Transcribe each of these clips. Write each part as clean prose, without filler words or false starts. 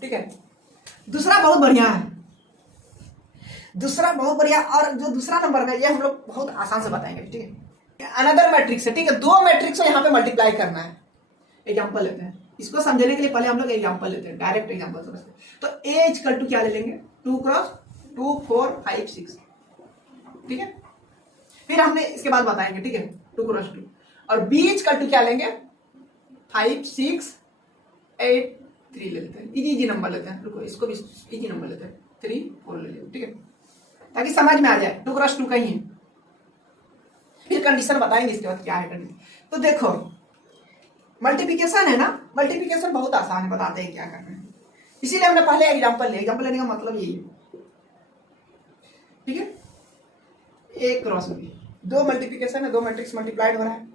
ठीक है। दूसरा बहुत बढ़िया है, दूसरा बहुत बढ़िया। और जो दूसरा नंबर है ये हम लोग बहुत आसान से बताएंगे, ठीक है। अनदर मैट्रिक्स है, ठीक है। दो मैट्रिक्स को यहाँ पे मल्टीप्लाई करना है। एग्जाम्पल लेते हैं, इसको समझने के लिए पहले हम लोग एग्जाम्पल लेते हैं, डायरेक्ट एग्जाम्पल समझते हैं। तो ए इक्वल टू क्या ले लेंगे, 2 क्रॉस 2 4 5 6, ठीक है। फिर हमने इसके बाद बताएंगे, ठीक है, 2 क्रॉस 2। और बी इक्वल टू क्या लेंगे, 5 6 8 3 ले लेते हैं। इजी नंबर लेते हैं, रुको इसको भी इजी नंबर लेते हैं, 3 4 ले लेते, ठीक है, ताकि समझ में आ जाए 2 क्रॉस 2 कहीं है। फिर कंडीशन बताएंगे इसके बाद क्या है कंडीशन। तो देखो मल्टीप्लिकेशन है ना, मल्टीप्लिकेशन बहुत आसान है, बताते हैं क्या करना है। इसीलिए हमने पहले एग्जांपल लिया, एग्जांपल लेने का मतलब यही है, ठीक है। ए क्रॉस बी, दो मल्टीप्लिकेशन है, दो मैट्रिक्स मल्टीप्लाइड हो रहा है।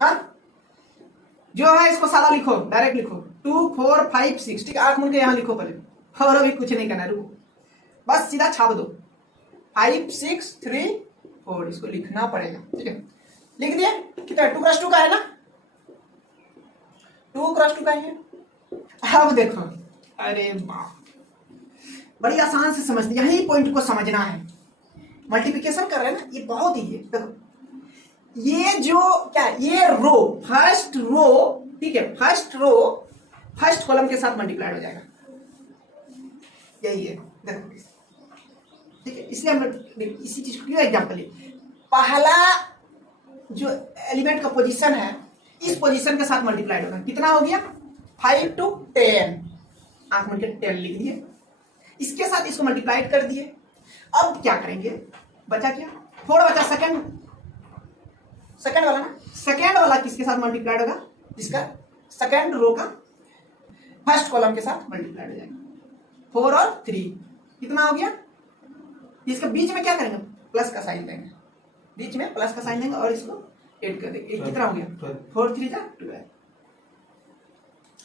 हाँ जो है इसको सादा लिखो, डायरेक्ट लिखो 2 4 5 6, ठीक है। आंख मूंद के यहाँ लिखो पहले, और अभी कुछ नहीं करना है, रुको बस सीधा छाप दो 5 6 3 4, इसको लिखना पड़ेगा, ठीक है। लिख दिए, कितना 2 क्रॉस 2 का है ना, 2 क्रॉस 2 का है। अब देखो, अरे बाप, बड़ी आसान से समझते, यही पॉइंट को समझना है। मल्टीप्लिकेशन कर रहे हैं ना, ये बहुत ही है। देखो ये जो क्या है, ये रो, फर्स्ट रो, ठीक है, फर्स्ट रो फर्स्ट कॉलम के साथ मल्टीप्लाइड हो जाएगा, यही है। देखो ठीक है, इसलिए हम इसी चीज को क्यों एग्जाम्पल है। पहला जो एलिमेंट का पोजीशन है, इस पोजीशन के साथ मल्टीप्लाइड होगा, कितना हो गया 5 to 10, आंख में 10 लिख दिए, इसके साथ इसको मल्टीप्लाइड कर दिए। अब क्या करेंगे, बचा क्या 4 बचा, सेकंड वाला ना, सेकंड वाला किसके साथ मल्टीप्लाइड होगा, इसका सेकंड रो का फर्स्ट कॉलम के साथ मल्टीप्लाइड हो जाएगा। 4 और 3 कितना हो गया, इसके बीच में क्या करेंगे, प्लस का साइन देंगे, बीच में प्लस का साइन देंगे और इसको ऐड कर देंगे, कितना हो गया 4 3 12,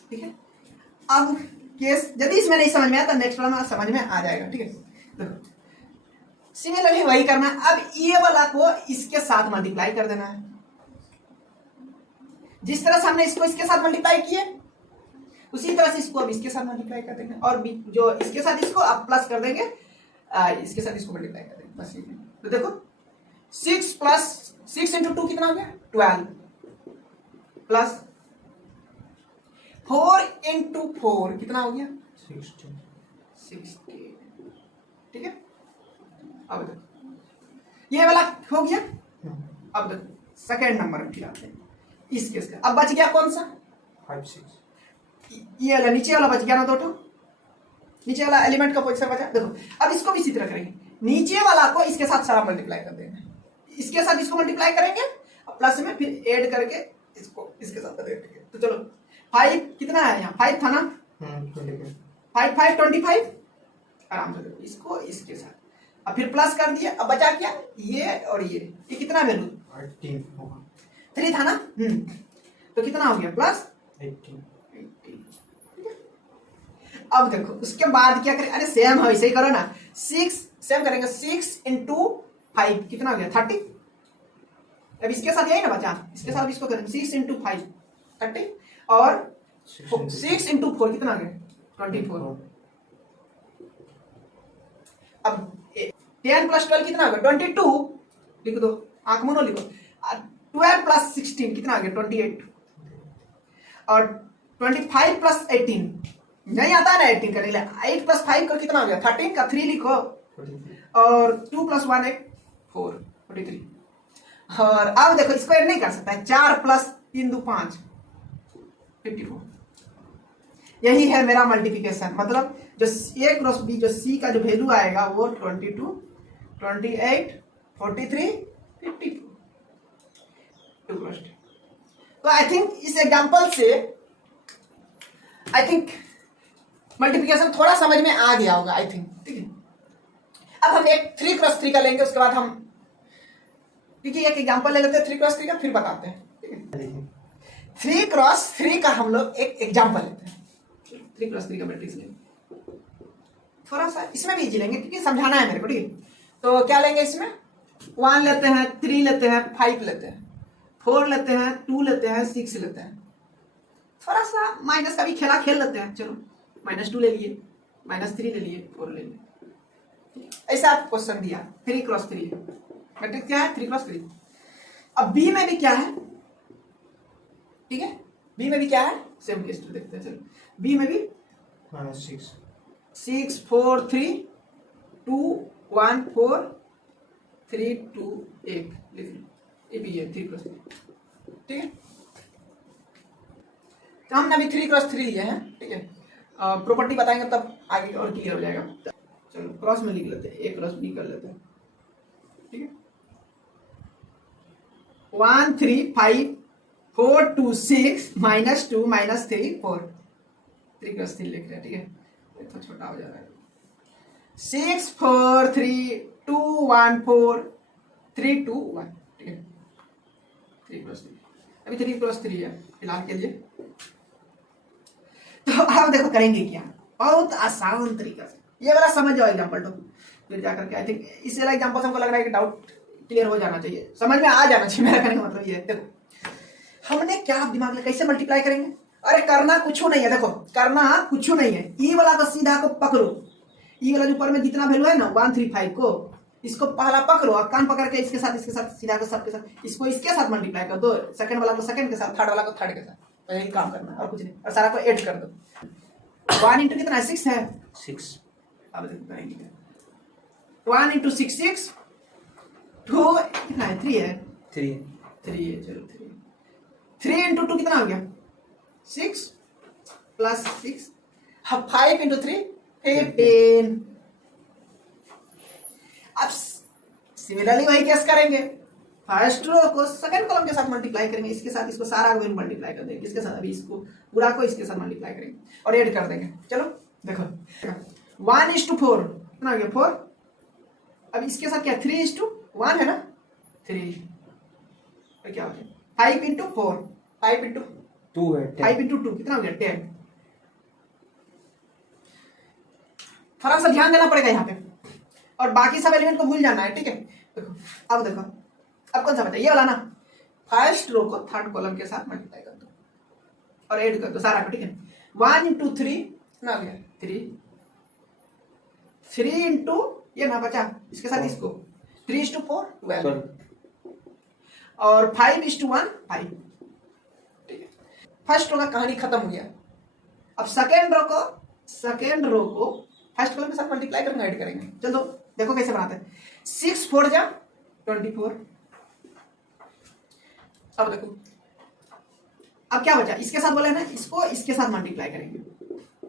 ठीक है। अब केस यदि इसमें नहीं समझ में आया तो नेक्स्ट वाला समझ में आ जाएगा, ठीक है। देखो सिमिलरली वही करना है। अब ये वाला को इसके साथ मल्टीप्लाई कर देना है, जिस तरह से हमने इसको इसके साथ मल्टीप्लाई किए उसी तरह से इसको अब इसके साथ मल्टीप्लाई कर देंगे, और जो इसके साथ इसको अब प्लस कर देंगे, इसके साथ इसको मल्टीप्लाई कर देंगे, बस ये। तो देखो 6 प्लस 6 इंटू 2 कितना हो गया 12, प्लस 4 इंटू 4 कितना हो गया 16, ठीक है। अब देखो ये वाला हो गया। अब देखो सेकेंड नंबर में खिलाते हैं इस केस का। अब बच गया कौन सा 5 6, ये वाला नीचे वाला बच गया ना, दो नीचे वाला एलिमेंट का पोजीशन बचा। देखो अब इसको भी इसी तरह करेंगे, नीचे वाला को इसके साथ सारा मल्टीप्लाई कर देंगे, इसके साथ इसको मल्टीप्लाई करेंगे, प्लस में फिर ऐड करके इसको इसके साथ कर देंगे। तो चलो 5 कितना है यहाँ 5 था ना, 5 5 25, आराम से देखो इसको इसके साथ, अब फिर प्लस कर दिया। अब बचा क्या ये और ये कितना वैल्यू 3 था ना, तो कितना हो गया प्लस 18। अब देखो उसके बाद क्या करें, अरे सेम है वैसे ही करो ना, 6 सेम करेंगे, 6 इंटू 5 कितना हो गया 30। अब इसके साथ यही ना बचा, इसके साथ इसको करेंगे 6 इंटू 5 30, और 6 इंटू 4 कितना हो गया 24। अब 10 प्लस 12 कितना हो गया 22, लिख दो आंख मुनो लिखो। 12 प्लस 16 कितना हो गया 28, और 25 प्लस 18 नहीं आता है ना 18 करने के लिए, 8 प्लस 5 का कितना हो गया 13 का 3 लिखो, और 2 प्लस 1 8 4 43। और अब देखो इसको ऐड नहीं कर सकता है, 4 प्लस 3 2 5 54। यही है मेरा मल्टीप्लिकेशन, मतलब जो ए क्रॉस बी जो सी का जो वैल्यू आएगा वो 22 28 43 54 2 क्रॉस 2। तो आई थिंक इस एग्जांपल से आई थिंक मल्टीप्लिकेशन थोड़ा समझ में आ गया होगा, आई थिंक, ठीक है। अब हम एक 3 क्रॉस 3 का लेंगे, उसके बाद हम क्योंकि एक एग्जांपल ले लेते हैं 3 क्रॉस 3 का, फिर बताते हैं, ठीक है। 3 क्रॉस 3 का हम लोग एक एग्जांपल लेते हैं, 3 क्रॉस 3 का मैट्रिक्स लेंगे, थोड़ा सा इसमें भी इजी लेंगे क्योंकि समझाना है मेरे को, ठीक है। तो क्या लेंगे इसमें, 1 लेते हैं, 3 लेते हैं, 5 लेते हैं, 4 लेते हैं, 2 लेते हैं, 6 लेते हैं, थोड़ा सा माइनस का भी खेला खेल लेते हैं, चलो -2 ले लिए, -3 ले लिए, 4 ले लिए। ऐसा आपको क्वेश्चन दिया 3x3 है, मैट्रिक्स क्या है 3x3। अब बी में भी क्या है, ठीक है, बी में भी क्या है, सेम केस देखते हैं। चलो बी में भी -6 6 4 3 2 1 4 3 2 1 लिख लो, ये भी है 3x3, ठीक है। तो हमने अभी 3x3 लिए हैं, ठीक है। प्रॉपर्टी बताएंगे तब आगे और क्लियर हो जाएगा। चलो क्रॉस में लिख लेते हैं, ए क्रॉस बी कर लेते हैं, ठीक है। 1 3 5 4 2 6 -2 -3 4 3x3 लिख रहे हैं, ठीक है। ये तो छोटा हो जा रहा है। 6 4 3 2 1 4 3 2 1, ठीक है। 3x3 अभी 3x3 है फिलहाल के लिए। तो आप देखो करेंगे क्या, बहुत आसान तरीका से, ये वाला समझ जाओ एग्जांपल तो फिर जाकर के आई थिंक इस वाला एग्जांपल से हमको लग रहा है कि डाउट क्लियर हो जाना चाहिए, समझ में आ जाना चाहिए। मेरा कहने का मतलब ये है, देखो हमने क्या दिमाग में कैसे मल्टीप्लाई करेंगे। अरे करना कुछ नहीं है, देखो करना कुछ नहीं है। ई वाला को सीधा को पकड़ो, ई वाला जो ऊपर में जितना वैल्यू है ना 1 3 5 को, इसको पहला पकड़ो और कान पकड़ के इसके साथ सीधा को सबके साथ इसको इसके साथ मल्टीप्लाई कर दो, सेकंड वाला को सेकंड के साथ, थर्ड वाला को थर्ड के साथ, यही काम करना है और कुछ नहीं, और सारा को ऐड कर दो। 1 इंटू कितना है 6 है 6, अब देखते 1 इंटू 6 6 2 कितना है 3 है 3 है, चलो 3 इंटू 2 कितना हो गया 6 प्लस 6, 5 इंटू 3 15। अब सिमिलरली वही केस करेंगे, फर्स्ट रो को सेकंड कॉलम के साथ मल्टीप्लाई करेंगे, इसके साथ इसको सारा वैल्यू मल्टीप्लाई कर देंगे, इसके साथ अभी इसको पूरा को इसके साथ मल्टीप्लाई करेंगे और ऐड कर देंगे। चलो देखो 1:4 कितना हो गया 4, अब इसके साथ क्या 3:1 है ना 3, तो क्या हो गया 5 इंटू 4 5 इंटू 2 है 5 इंटू 2 कितना हो गया 10। फर्क से ध्यान देना पड़ेगा यहाँ पे और बाकी सब एलिमेंट को भूल जाना है, ठीक है। देखो अब देखो अब कौन सा बचा ये वाला ना, फर्स्ट रो को थर्ड कॉलम के साथ मल्टीप्लाई कर दो और ऐड कर दो सारा को, ठीक है। 1 इंटू 3 कितना हो गया 3 इंटू ये ना बचा इसके साथ इसको 3:4 12 और 5:1 5, ठीक है। फर्स्ट रो का कहानी खत्म हो गया। अब सेकेंड रो को फर्स्ट कॉलम के साथ मल्टीप्लाई करेंगे ऐड करेंगे। चलो देखो कैसे बनाते हैं, 6 4 जा 24। अब देखो अब क्या बचा इसके साथ बोले ना, इसको इसके साथ मल्टीप्लाई करेंगे,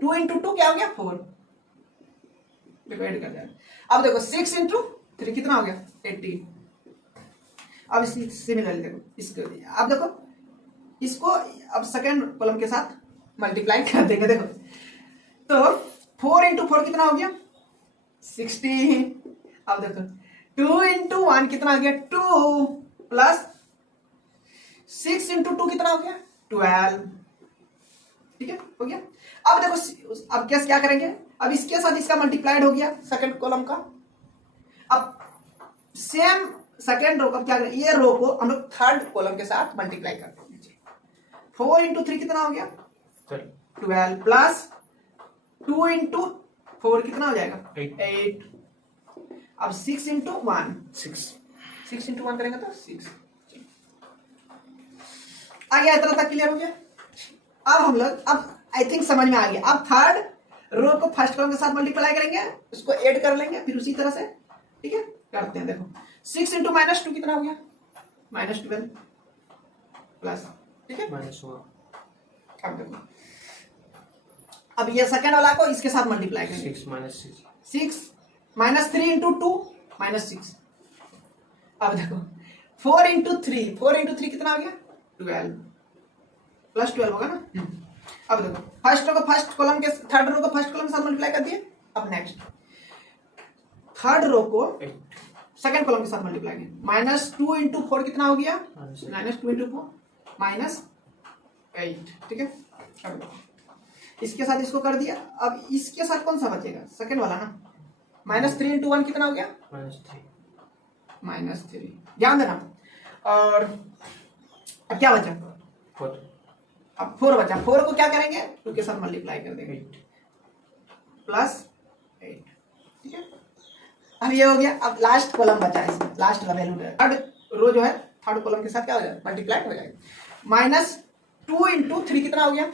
2 इंटू 2 क्या हो गया 4, देखो ऐड कर जाएगा। अब देखो 6 इंटू 3 कितना हो गया 18। अब इसी सिमिलरली देखो इसको, अब देखो इसको अब सेकेंड कॉलम के साथ मल्टीप्लाई कर देंगे। देखो तो 4 इंटू 4 कितना हो गया 16। अब देखो 2 इंटू 1 कितना हो गया 2 प्लस 6 इंटू 2 कितना हो गया 12, ठीक है हो गया। अब देखो अब क्या करेंगे, अब इसके साथ इसका मल्टीप्लाइड हो गया सेकंड कॉलम का। अब सेम सेकंड रो का क्या करेंगे, ये रो को हम लोग थर्ड कॉलम के साथ मल्टीप्लाई कर देंगे। 4 इंटू 3 कितना हो गया 12 प्लस 2 इंटू 4 कितना हो जाएगा 8। अब 6 इंटू 1 6 इंटू 1 करेंगे तो 6 आ गया, इतना तक क्लियर हो गया। अब हम लोग अब आई थिंक समझ में आ गया। अब थर्ड रो को फर्स्ट कॉलम के साथ मल्टीप्लाई करेंगे, उसको ऐड कर लेंगे फिर उसी तरह से, ठीक है करते हैं। देखो 6 इंटू -2 कितना हो गया -12 प्लस, ठीक है -1। अब देखो अब ये सेकंड वाला को इसके साथ मल्टीप्लाई करेंगे, 6 -3 इंटू 2 -6। अब देखो 4 इंटू 3 कितना हो गया 12 प्लस 12 होगा ना। अब देखो फर्स्ट रो को फर्स्ट कॉलम के थर्ड रो को फर्स्ट कॉलम के साथ मल्टीप्लाई कर दिए। अब नेक्स्ट थर्ड रो को सेकंड कॉलम के साथ मल्टीप्लाई किया, -2 इंटू 4 कितना हो गया -2 इंटू 4 -8, ठीक है। अब इसके साथ इसको कर दिया। अब इसके साथ कौन सा बचेगा सेकंड वाला ना, -3 इंटू 1 कितना हो गया -3, ध्यान देना। और अब क्या बचा 4, अब 4 बचा, 4 को क्या करेंगे 2 के साथ मल्टीप्लाई कर देंगे प्लस 8, ठीक है। अब ये हो गया। अब लास्ट कॉलम बचा है इसमें, लास्ट वैल्यू थर्ड रो जो है थर्ड कॉलम के साथ क्या हो जाएगा, मल्टीप्लाई हो जाएगा। माइनस 2 इंटू 3 कितना हो गया,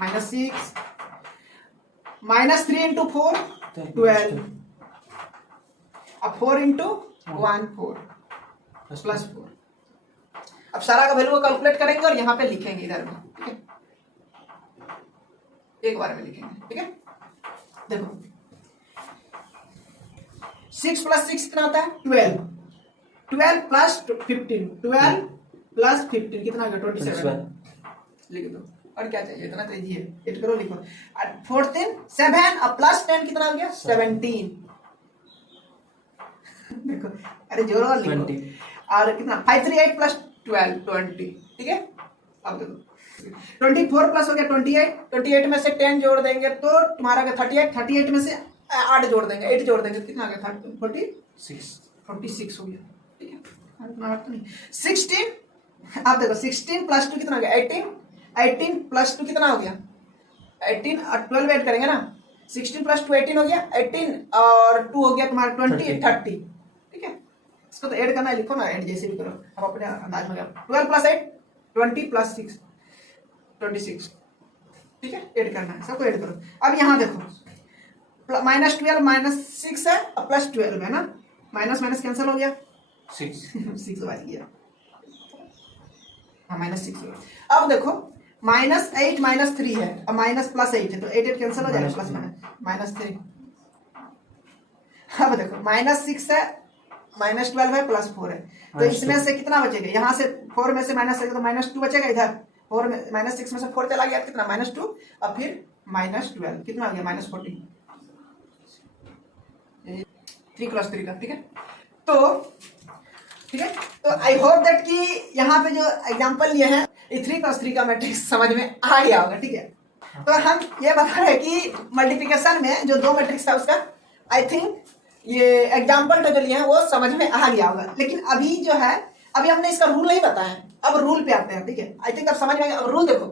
-6, माइनस 3 इंटू 4 12, अब 4 इंटू 1 4 प्लस 4। अब सारा का वैल्यू को कैलकुलेट करेंगे और यहाँ पे लिखेंगे इधर में, ठीक है, एक बार में लिखेंगे, ठीक है। देखो 6 प्लस 6 कितना होता है 12, 12 प्लस 15, 12 प्लस 15 कितना हो गया 27, लिख दो। और क्या चाहिए, इतना तो इजी है, 8 करो लिखो। 14 7 और प्लस 10 कितना हो गया 17, देखो अरे जोरो और लिखो। 20। और कितना 5 3 8 प्लस 12 20, ठीक है। अब देखो 24 प्लस हो गया 28, 28 में से 10 जोड़ देंगे तो तुम्हारा 38, 38 में से 8 जोड़ देंगे, 8 जोड़ देंगे कितना आ गया 46 हो गया, ठीक है। इतना तो नहीं 16। अब देखो 16 प्लस 2 कितना हो गया 18, 18 प्लस 2 कितना हो गया 18 और 12 ऐड करेंगे ना, 16 प्लस 2 18 हो गया, 18 और 2 हो गया तुम्हारा 20 30, ठीक है। इसको तो ऐड करना है, लिखो ना ऐड जैसे भी करो, अब अपने अंदाज में गया। 12 प्लस 8 20 प्लस 6 26, ठीक है, ऐड करना है, सबको ऐड करो। अब यहाँ देखो -12 -6 है और प्लस 12 है ना, माइनस माइनस कैंसिल हो गया 6 बच गया, हाँ -6 हो गया। अब देखो -8 -3 है और माइनस प्लस 8 है तो 8 8 कैंसिल हो जाएगा, प्लस माइनस -3। अब देखो -6 है -12 है प्लस 4 है तो इसमें से कितना बचेगा, यहाँ से 4 में से माइनस तो -2 बचेगा, इधर 4 में -6 में से 4 चला गया कितना -2 और फिर -12 कितना हो गया -14, 3 + 3 का, ठीक है। तो ठीक है, तो आई होप दैट कि यहाँ पे जो एग्जांपल लिए हैं ये 3 + 3 का मैट्रिक्स समझ में आ गया होगा, ठीक है। तो हम ये बता रहे हैं कि मल्टीप्लिकेशन में जो 2 मैट्रिक्स था उसका आई थिंक ये एग्जांपल तो जो लिए हैं वो समझ में आ गया होगा, लेकिन अभी जो है अभी हमने इसका रूल नहीं बताया, अब रूल पे आते हैं, ठीक है। आई थिंक अब समझ में आएगा। अब रूल देखो